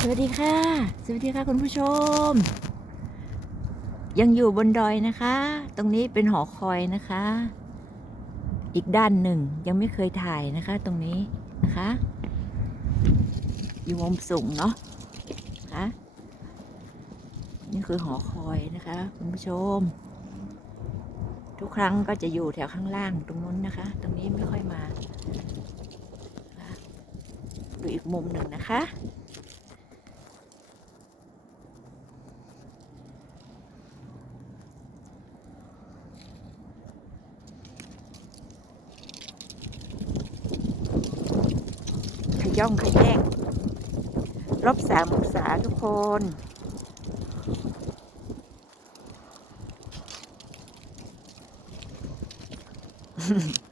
สวัสดีค่ะ สวัสดีค่ะคุณผู้ชม ยังอยู่บนดอยนะคะ ตรงนี้เป็นหอคอยนะคะ อีกด้านหนึ่งยังไม่เคยถ่ายนะคะ ตรงนี้นะคะ อยู่มุมสูงเนาะะคะนี่คือหอคอยนะคะ คุณผู้ชม ทุกครั้งก็จะอยู่แถวข้างล่างตรงนู้นนะคะ ตรงนี้ไม่ค่อยมา ดูอีกมุมหนึ่งนะคะ ขย่องขยแยงลบสามองศาทุกคนขออ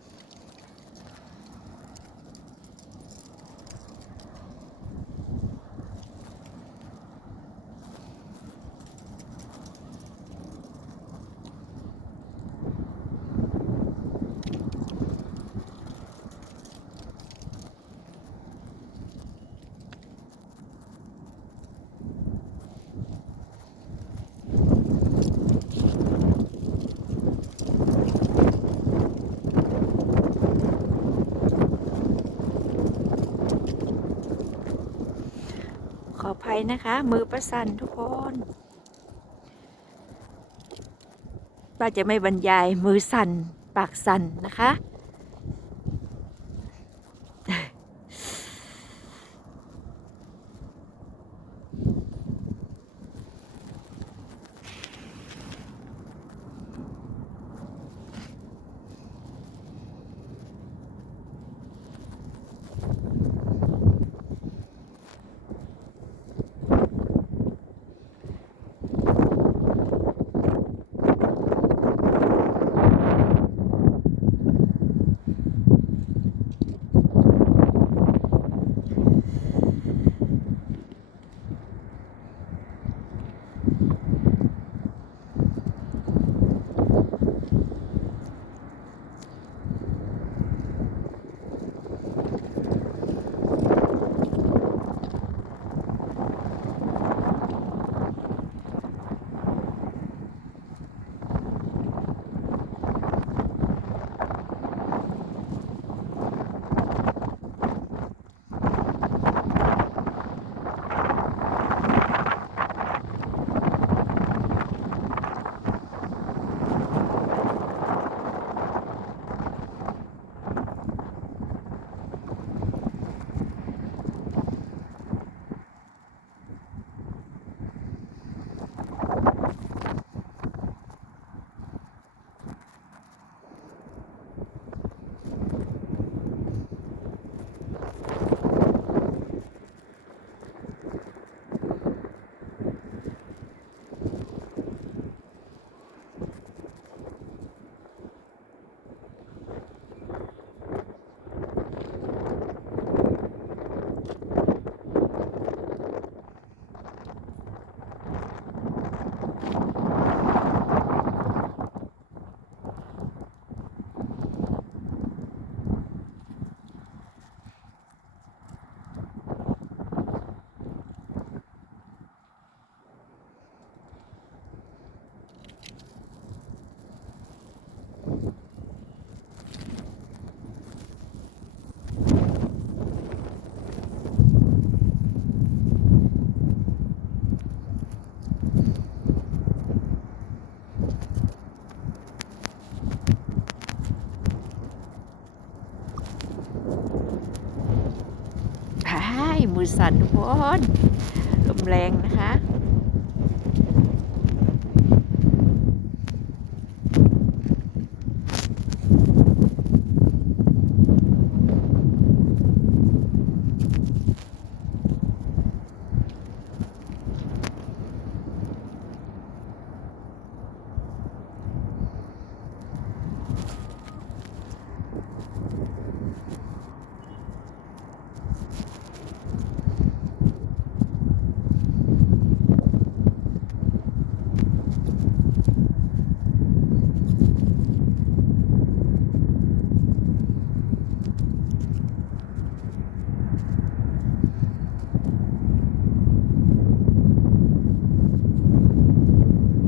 นะคะ มือประสันทุกคนป้าจะไม่บรรยายมือสั่นปากสั่นนะคะ สั่นทุกคนลมแรงนะคะ